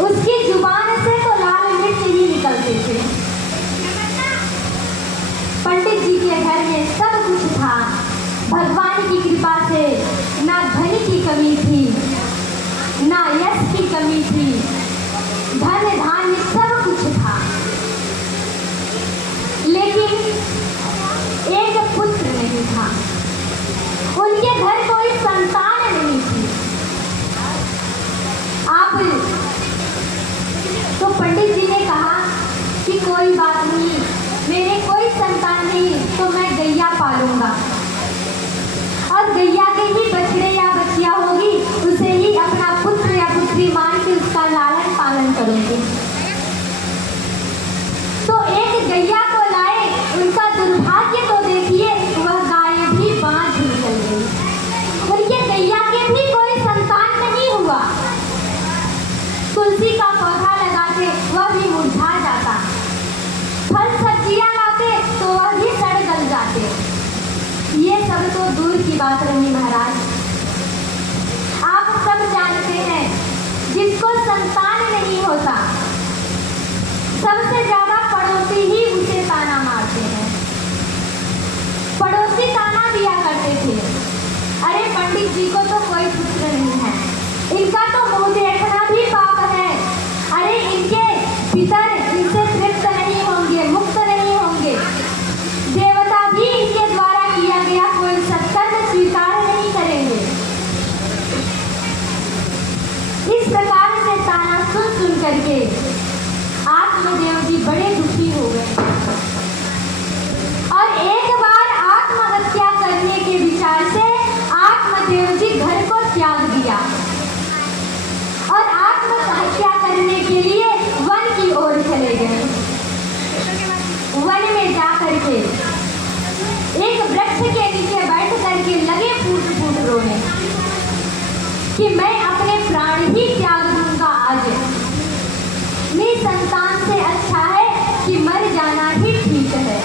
उसकी जुबान से तो लाल मिर्च ही निकलते थे। पंडित जी के घर में सब कुछ था। भगवान की कृपा से ना धन की कमी थी, ना यश की कमी थी, धन धान्य सब कुछ था। लेकिन एक पुत्र नहीं था। उनके घर कोई संतान नहीं थी। आप तो पंडित जी ने कहा कि कोई बात नहीं, मेरे कोई संतान नहीं तो मैं गैया पालूंगा, और गैया के ही बछड़े या बच्चियां होगी, उसे ही अपना पुत्र या पुत्री मान के उसका लालन पालन करूंगी। तो एक गैया को लाए। उनका दुर्भाग्य तो देखिए, वह गाय भी बांझ निकल गई। उनके गैया के भी कोई संतान नहीं हुआ। तुलसी का पौधा लगाते वह भी मुरझा जाता, फल सब्जियां लाते तो वह भी सड़ गल जाते। ये सब तो दूर की बात रही महाराज। आप सब जानते हैं, जिसको संतान नहीं होता, सबसे ज्यादा पड़ोसी ही उसे ताना मारते हैं। पड़ोसी ताना दिया करते थे, अरे पंडित जी को तो कोई पुत्र नहीं है, इनका तो मुंह देखना भी पाप है। अरे इनके पितर इनसे तृप्त नहीं होंगे, मुक्त नहीं होंगे। देवता भी इनके द्वारा किया गया कोई सत्कर्म स्वीकार नहीं करेंगे। इस प्रकार से ताना सुन सुन करके आत्मदेव जी बड़े दुखी हो गए, और एक बार आत्महत्या करने के विचार से आत्मदेव जी घर को त्याग दिया और आत्महत्या करने के लिए वन की ओर चले गए। वन में जाकर के एक वृक्ष के नीचे बैठ करके लगे फूट फूट रोने कि मैं अपने प्राण ही त्याग दूंगा आज। मेरी संतान से अच्छा है कि मर जाना ही ठीक है।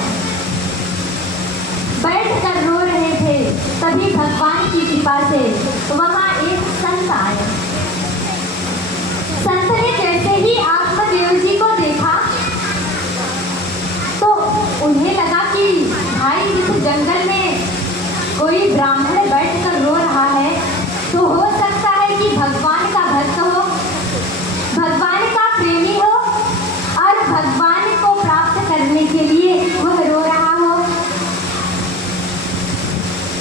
बैठ कर रो रहे थे, तभी भगवान की कृपा से वहां एक संत आए। संत ने जैसे ही आत्मदेव जी को देखा तो उन्हें लगा कि भाई इस जंगल में कोई ब्राह्मण बैठकर रो रहा है, तो हो सकता है कि भगवान का भक्त हो, भगवान का प्रेमी हो, और भगवान को प्राप्त करने के लिए वह रो रहा हो।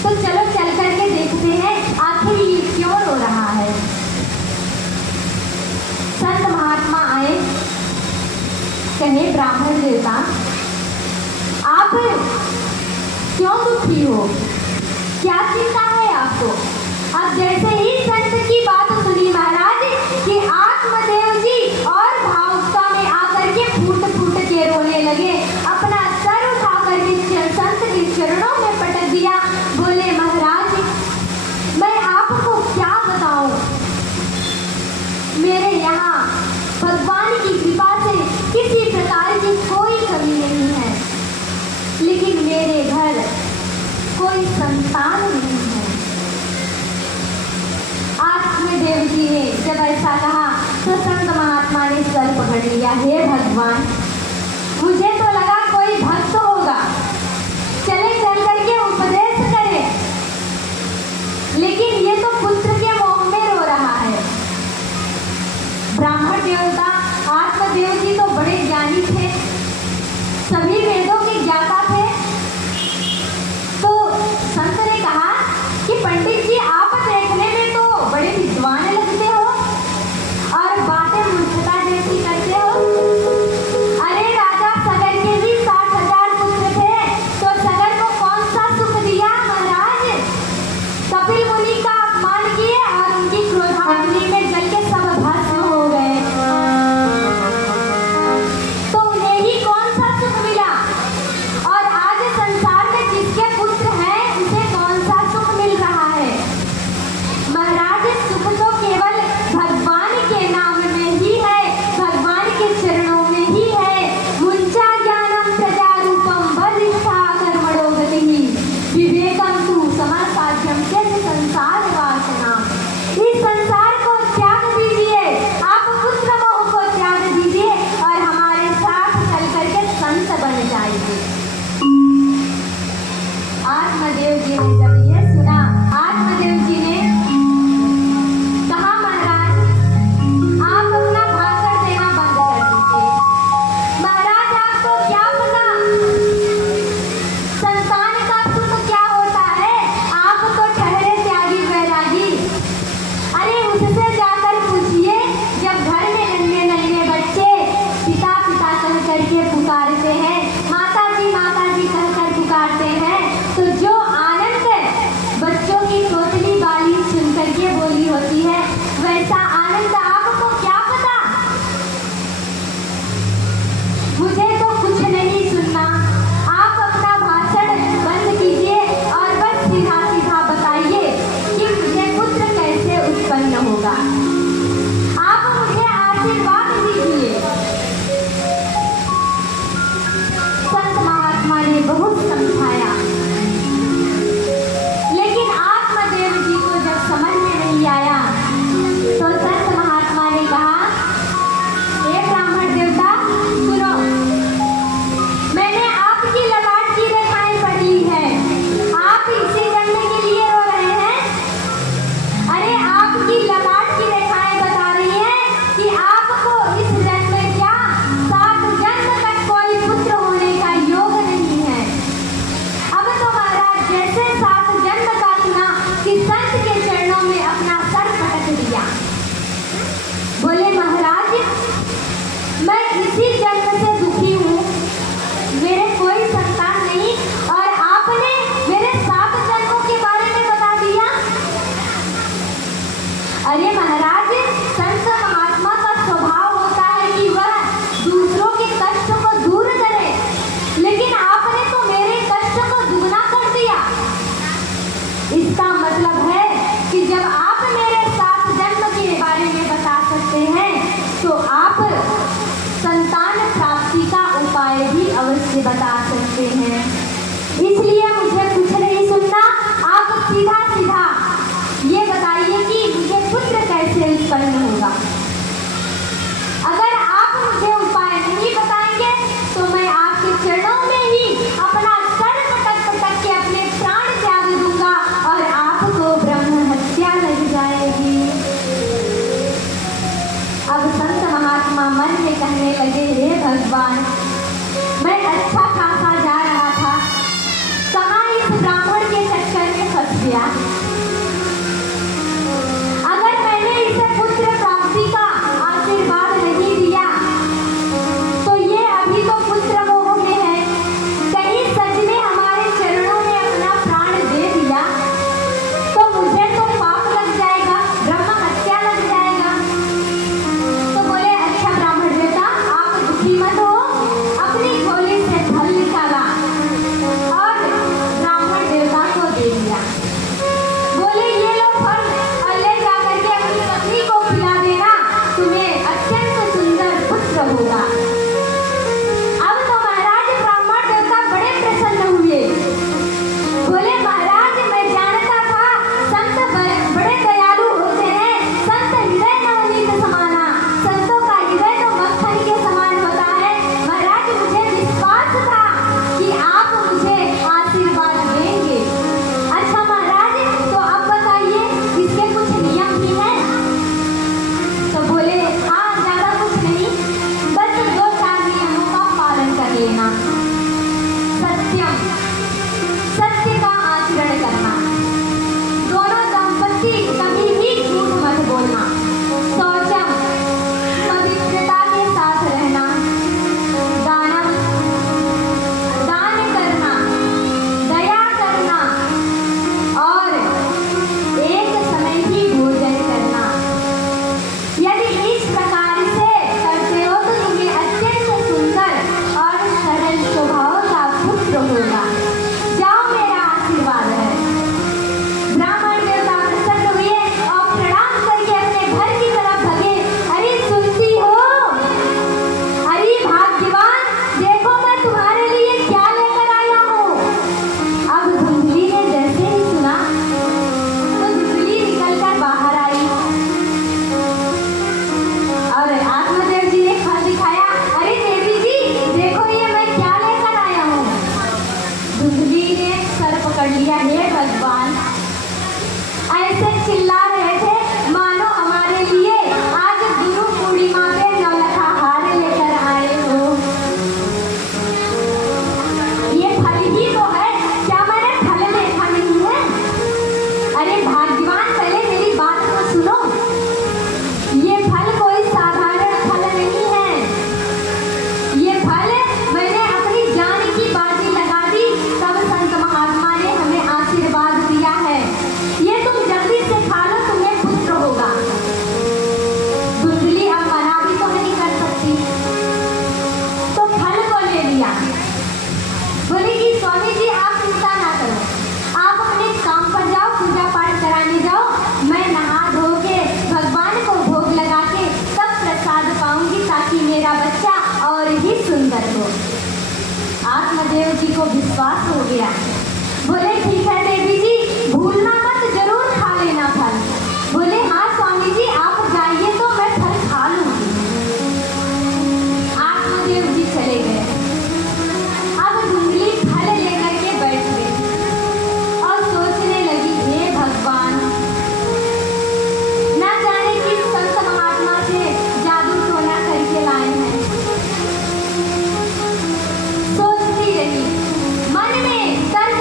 तो चलो चल करके देखते हैं आखिर ये क्यों रो रहा है। संत महात्मा आए, कहे ब्राह्मण देवता आप क्यों दुखी हो, क्या चिंता है आपको। अब जैसे ही संत की बात सुनी महाराज कि आत्मदेव जी और भावुकता में आकर के फूट फूट के रोने लगे, अपना सर उठा करके संत के चरणों में पटक दिया। बोले महाराज मैं आपको क्या बताऊं, मेरे यहाँ भगवान की कृपा से किसी प्रकार की कोई कमी नहीं है, लेकिन मेरे घर कोई संतान नहीं है। आत्मदेव जी ने जब ऐसा कहा तो संत महात्मा ने सर पकड़ लिया, हे भगवान मुझे तो लगा कोई भक्त होगा, चले चल करके उपदेश करे, लेकिन ये तो पुत्र के मोह में रो रहा है। ब्राह्मण देवता आत्मदेव जी तो बड़े ज्ञानी थे, सभी वेदों के ज्ञाता थे। तो संत ने कहा कि पंडित जी आप देखने में तो बड़े विद्वान लगते हो और बातें मूर्खता जैसी करते हो। अरे राजा सगर के भी 60,000 पुत्र थे, तो सगर को कौन सा सुख दिया महाराज। कपिल मुनि का अपमान किए और उनकी क्रोधाग्नि में जल के सब भस्म हो गए, तो उन्हें ही कौन सा सुख मिला। और चाहते हैं तो आप संतान प्राप्ति का उपाय भी अवश्य बता सकते हैं। इसलिए मुझे कुछ नहीं सुनना, आप सीधा सीधा ये बताइए कि मुझे पुत्र कैसे उत्पन्न होगा। अगर आप मुझे उपाय नहीं बताएंगे तो मैं आपके चरणों में ही अपना सर पटक पटक के अपने प्राण त्याग दूंगा और आपको ब्रह्म हत्या लग जाएगी। अब संत महात्मा मन में कहने लगे, हे भगवान, मैं अच्छा खासा जा रहा था, कहाँ इस ब्राह्मण के चक्कर में फंस गया। अगर मैंने इसे पुत्र प्राप्ति का आशीर्वाद नहीं दिया तो ये अभी तो पुत्र मोह में है, कहीं सच में हमारे चरणों में अपना प्राण दे दिया तो मुझे तो पाप लग जाएगा, ब्रह्म हत्या लग जाएगा। तो बोले, अच्छा ब्राह्मण बेटा, आप दुखी मत हो, अपनी झोली से फल निकाला और ब्राह्मण देवता को दे दिया। बोले, ये लो फल और ले जाकर के अपनी पत्नी को खिला देना, तुम्हें अत्यंत सुंदर पुत्र होगा। अब तो महाराज ब्राह्मण देवता बड़े प्रसन्न हुए। बोले, महाराज, मैं जानता था संत बड़े दयालु होते हैं, संत हृदय नवनीत समाना, संतों का हृदय तो मक्खन के समान होता है। महाराज, मुझे विश्वास था कि आप मुझे आशीर्वाद देंगे। अच्छा महाराज, तो अब बताइए, इसके कुछ नियम भी हैं? तो बोले, हाँ, ज्यादा कुछ नहीं, बस 2-4 नियमों का पालन कर लेना। सत्यम, सत्य का आचरण करना, दोनों दंपति कभी भी झूठ मत बोलना, शौचम, पवित्रता के साथ रहना, दानम, दान करना, दया करना और एक समय ही भोजन करना। यदि इस प्रकार से करते हो तो तुम्हें अत्यंत सुंदर और सरल स्वभाव का पुत्र होगा। जाओ, मेरा आशीर्वाद है। ब्राह्मण देवता प्रसन्न हुए और प्रणाम करके अपने घर की तरफ भगे। अरे सुनती हो, अरे भाग्यवान, देखो मैं तुम्हारे लिए क्या लेकर आया हूँ। अब धुंधली ने जैसे ही सुना तो धुंधली निकलकर बाहर आई और आत्मदेव जी ने फल दिखाया। अरे देवी जी, देखो ये मैं क्या लेकर आया हूँ। धुंधली ने सर पकड़ लिया, हे भगवान, ऐसे चिल्ला रहे थे मानो हमारे लिए आज गुरु पूर्णिमा पे नौलखा हार लेकर आए हो। ये फल ही तो है, क्या मैंने फल देखा नहीं है? अरे भाग्यवान, पहले मेरी बात तो सुनो। ये फल कोई साधारण फल नहीं है। ये फल मैंने अपनी जान की बाजी लगा दी, तब संत महात्मा ने हमें आशीर्वाद दिया है। ये तुम जल्दी से खा लो, तुम्हें पुत्र होगा। धुंधली अब मना भी तो नहीं कर सकती, तो फल को ले लिया। बोले कि स्वामी जी, आप चिंता ना करो, आप अपने काम पर जाओ, पूजा पाठ कराने जाओ, मैं नहा धो के भगवान को भोग लगा के तब प्रसाद पाऊंगी ताकि मेरा बच्चा और ही सुंदर हो। आत्मदेव जी को विश्वास हो गया। बोले, ठीक है देवी जी, भूलना मत, जरूर खा लेना फल। बोले, हाँ स्वामी जी, आप जाइए तो मैं फल खा लूंगी। आत्मदेव जी चले गए। अब धुंधली फल लेकर के बैठ गई और सोचने लगी, हे भगवान, ना जाने किस संत महात्मा से जादू टोना करके लाए हैं। सोचती रही, मन में तर्क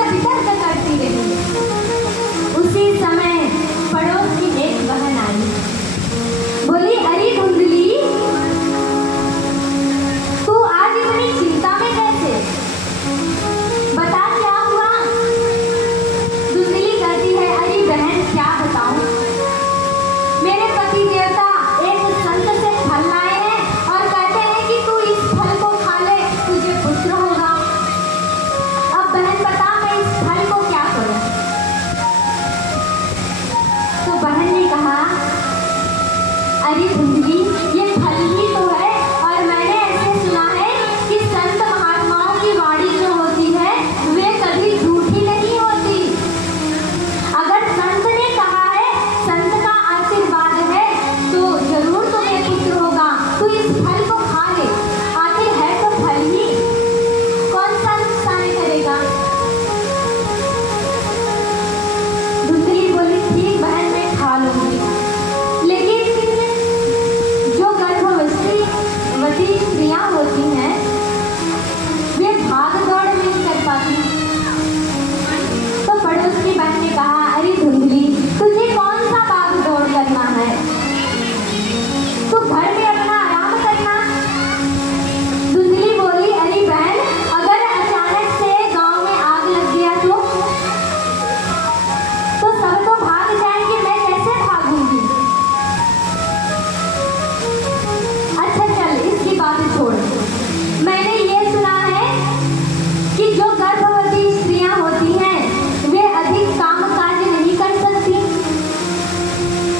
माँ होती हैं वे भाग दौड़ नहीं कर पाती। तो पड़ोस की बहन ने कहा, अरे धुंधली, तुझे कौन सा भाग दौड़ करना है, तू घर में अपना आराम करना। धुंधली बोली, अरे बहन, अगर अचानक से गांव में आग लग गया तो सब तो भाग जाएंगे, मैं कैसे भागूंगी। अच्छा चल, इसकी बात छोड़। मैंने ये सुना है कि जो गर्भवती स्त्रियां होती हैं वे अधिक काम काज नहीं कर सकती।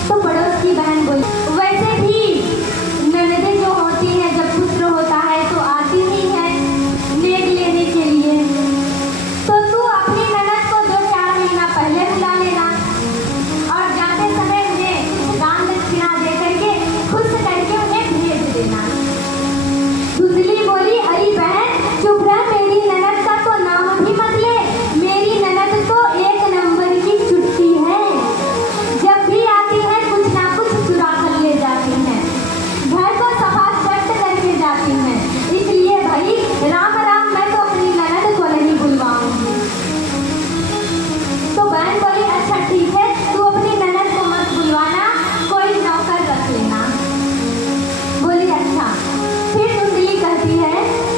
तो पड़ोस की बहन बोली, वैसे भी ननदें जो होती हैं जब पुत्र होता है तो आती ही है नेक लेने के लिए। तो तू अपनी ननद को 2-4 महीना पहले बुला लेना और जाते समय उन्हें दान दक्षिणा दे करके खुश करके उन्हें भेज देना। धुंधली बोली, अरे बहन चुप रह, मेरी ननद का तो नाम भी मत ले। मेरी ननद तो 1 नंबर की चुटकी है, जब भी आती है कुछ ना कुछ चुरा कर ले जाती हैं, घर को सफा चट करके जाती हैं। इसलिए भाई राम राम, मैं तो अपनी ननद को नहीं बुलवाऊंगी। तो बहन बोली, अच्छा ठीक है, तू अपनी ननद को मत बुलवाना, कोई नौकर रख लेना। बोली अच्छा। फिर धुंधली कहती है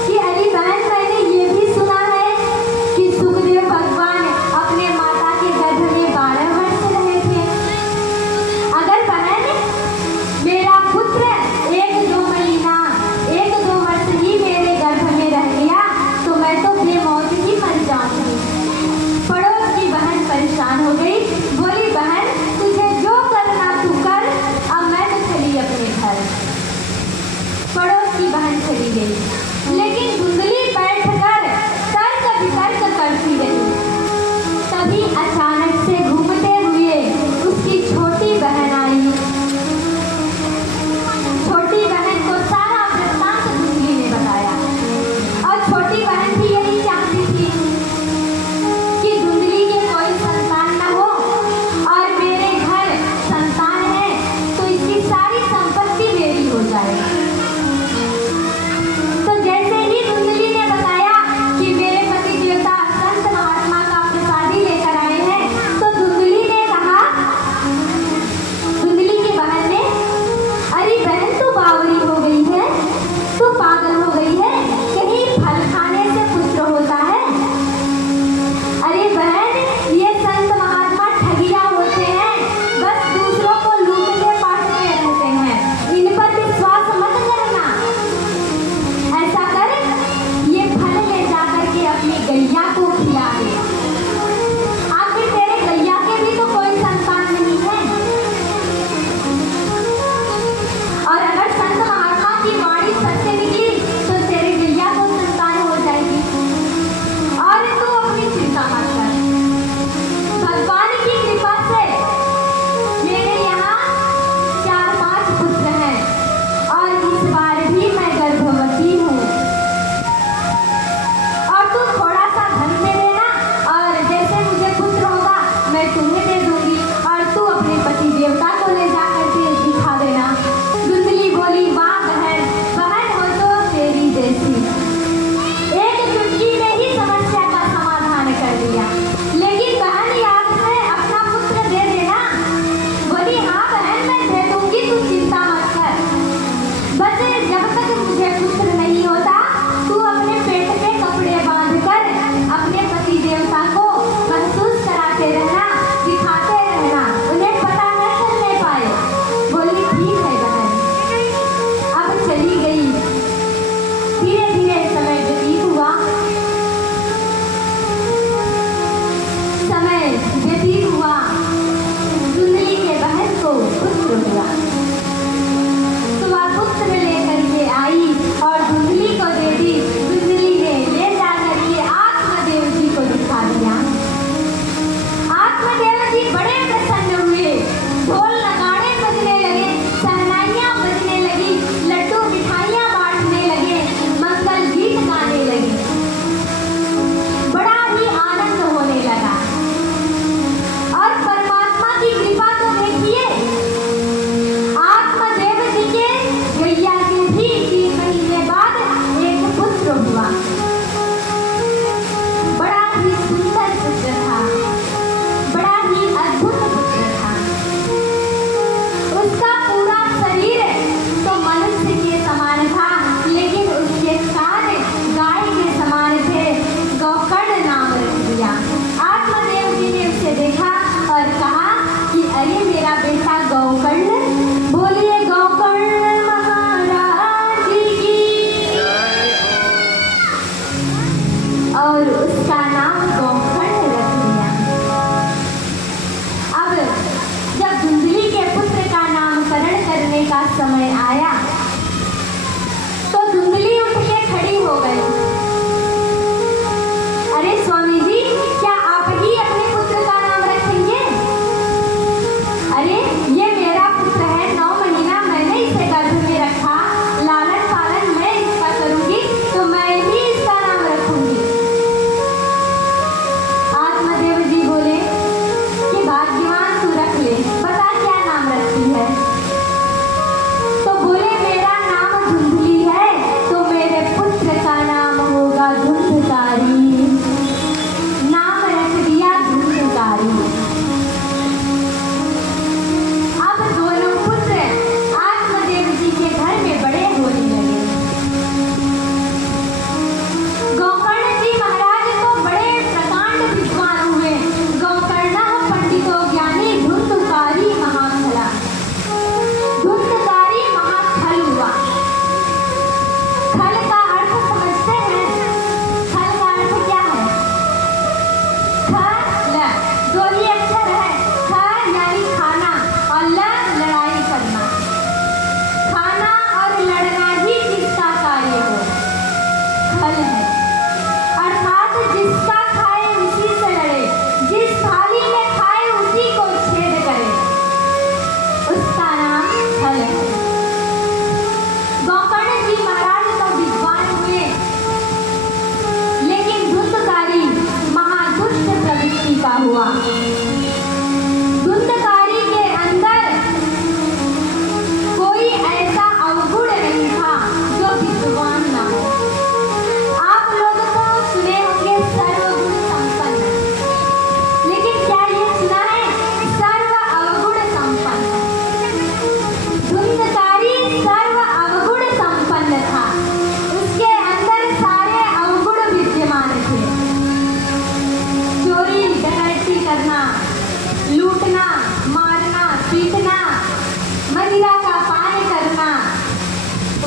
कि अरे बहन, मैंने ये भी सुना है कि सुखदेव भगवान अपने माता के गर्भ में 12 वर्ष रहे थे। अगर बहन मेरा पुत्र 1-2 महीना 1-2 वर्ष ही मेरे गर्भ में रह गया तो मैं तो बेमौत ही मर जाऊंगी। पड़ोस की बहन परेशान हो गई, बोली बहन तुझे जो करना तू कर, अब मैं तो चली अपने घर। पड़ोस की बहन चली गई, लेकिन धुंधली बैठकर तर्क वितर्क करती रही। तभी अचानक से घूमते हुए उसकी छोटी बहन आई। छोटी बहन को सारा वृत्तांत धुंधली ने बताया और छोटी बहन भी यही चाहती थी कि धुंधली के कोई संतान न हो और मेरे घर संतान है तो इसकी सारी संपत्ति मेरी हो जाए। तो जैसे ही धुंधली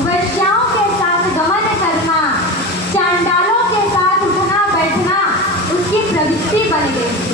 वैश्याओं के साथ गमन करना, चांडालों के साथ उठना बैठना उसकी प्रवृत्ति बन गई।